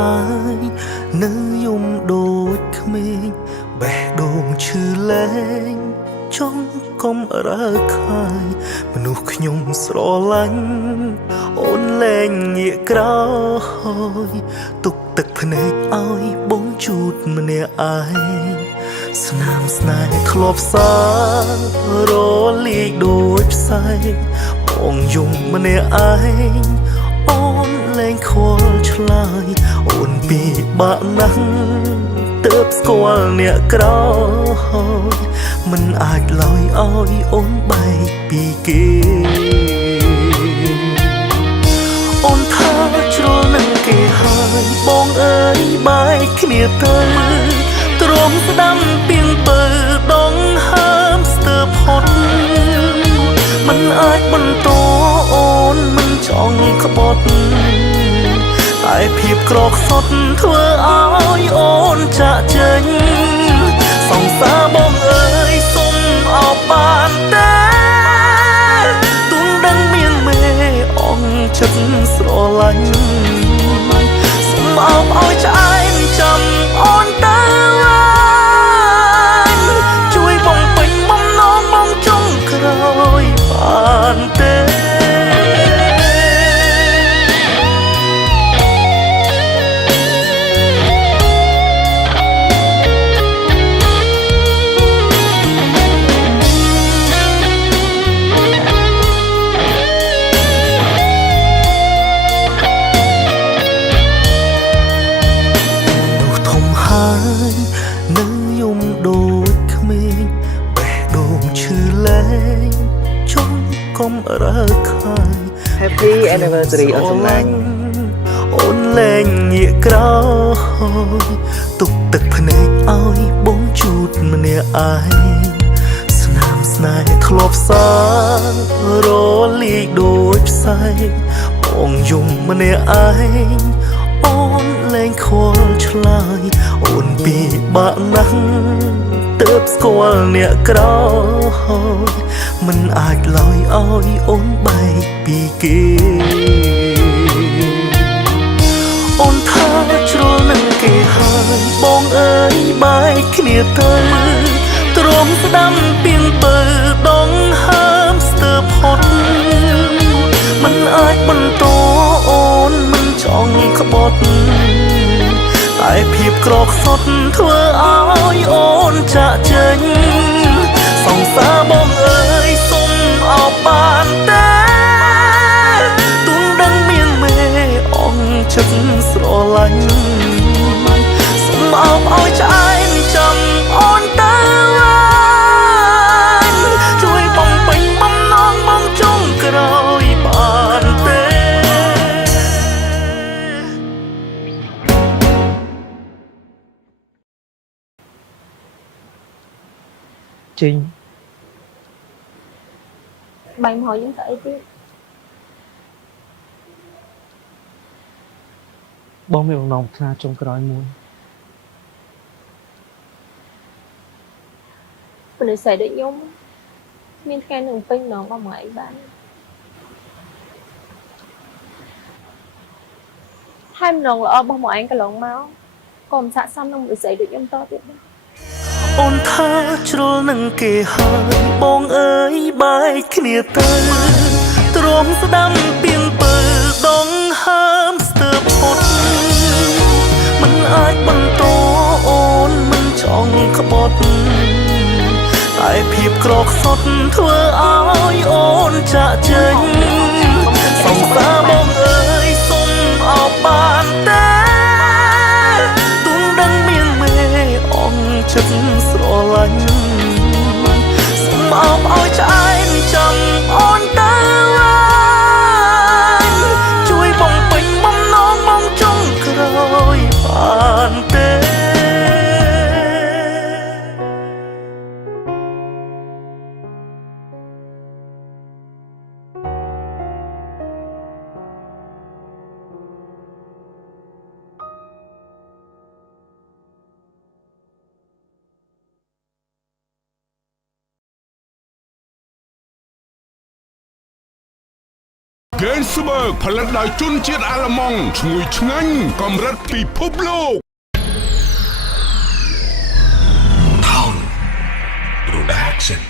ហើយនៅយំដូចក្មេងបេះដូងឈឺលែងចង់កុំរើខាយមនុស្សខ្ញុំស្រឡាញ់អូនលែងងាកក្រោយទុកទឹកភ្នែកឲ្យបងជូតម្នាក់ឯងស្នាមស្នេហ៍ធ្លាប់សារលាយដូចផ្សែងបងយំម្នាក់ឯងអូនលែងខ្វល់ឆ្លើយអូនពិបាកណាស់ទើបស្គាល់អ្នកក្រោយមិនអាចឡើយឲ្យអូនបែកពីគេអូនថាជ្រុលនឹងគេហើយបងអើយបែកគ្នាទៅទ្រាំស្ដាំពីងពើដងហើមស្ទើរផុតមិនអាចបន្តអូនមិនចង់ក្បត់តែភាពក្រខ្សត់ធ្វើឲ្យអូនចាក់ចេញសង្សារបងអើយសុំអបបានតែទុំដឹងមានមេអងចិត្តស្រឡាញ់សុំអបឲ្យឆ្អែតចាំអូនទៅជួយបងពេញបំណងបងចុងក្រោយបានទេនៅយំដូចក្មេងបេះដូងឈឺលែងចង់កុំរើខាយ Happy anniversary អូនសំឡាញ់អូនលែងងាកក្រោយទុកទឹកភ្នែកឲ្យបងជូតម្នាក់ឯងស្នាមស្នេហ៍ធ្លាប់សារលាយដូចផ្សែងបងយំម្នាក់ឯងអូនលែងខ្វល់ឆ្លើយអូនពិបាកណាស់ទើបស្គាល់អ្នកក្រោយមិនអាចឡើយឲ្យអូនបែកពីគេអូនថាជ្រុលនឹងគេហើយបងអើយបែកគ្នាទៅទ្រាំស្ដាំពីងពើដងហើមស្ទើរផុតមិនអាចបន្តអូនមិនចង់ក្បត់តែភាពក្រខ្សត់ធ្វើឲ្យអូនចាក់ចេញសង្សារបងអើយសុំអបបានតែទុំដឹងមានមេអងចិត្តស្រឡាញ់សុំអបឲ្យឆ្អែតចាំអូនទៅជួយបងពេញបំណងបងចុងក្រោយបានទេចេញបាញ់មកយើងទៅអីទៀតបងមានបំណងប្រាថ្នាចុងក្រោយមួយមនុស្សស្រីដូចខ្ញុំមានថ្ងៃនឹងពេញម្ដងបងមកអីបានហើយម្ដងល្អរបស់មកឯងកន្លងមកក៏មិនស័ក្តិសមនឹងមនុស្សស្រីដូចខ្ញុំតទៀតដែរអូនថាជ្រុលនឹងគេហើយបងអើយបែកគ្នាទៅទ្រាំស្ដាំពីងពើដងហើមស្ទើរផុតមិនអាចបន្តអូនមិនចង់ក្បត់តែភាពក្រខ្សត់ធ្វើឲ្យអូនចាក់ចេញសង្សារបងអើយសុំអបបានតែទុំដឹងមានមេអងចិត្តស្រឡាញ់សុំអបឲ្យឆ្អែតចាំអូនទៅជួយបងពេញបំណងបងចុងក្រោយបានទេ Gainsberg ផលិតដោយជនជាតិអាល្លឺម៉ង់ឈ្ងុយឆ្ងាញ់កម្រិតពិភពលោក Town Production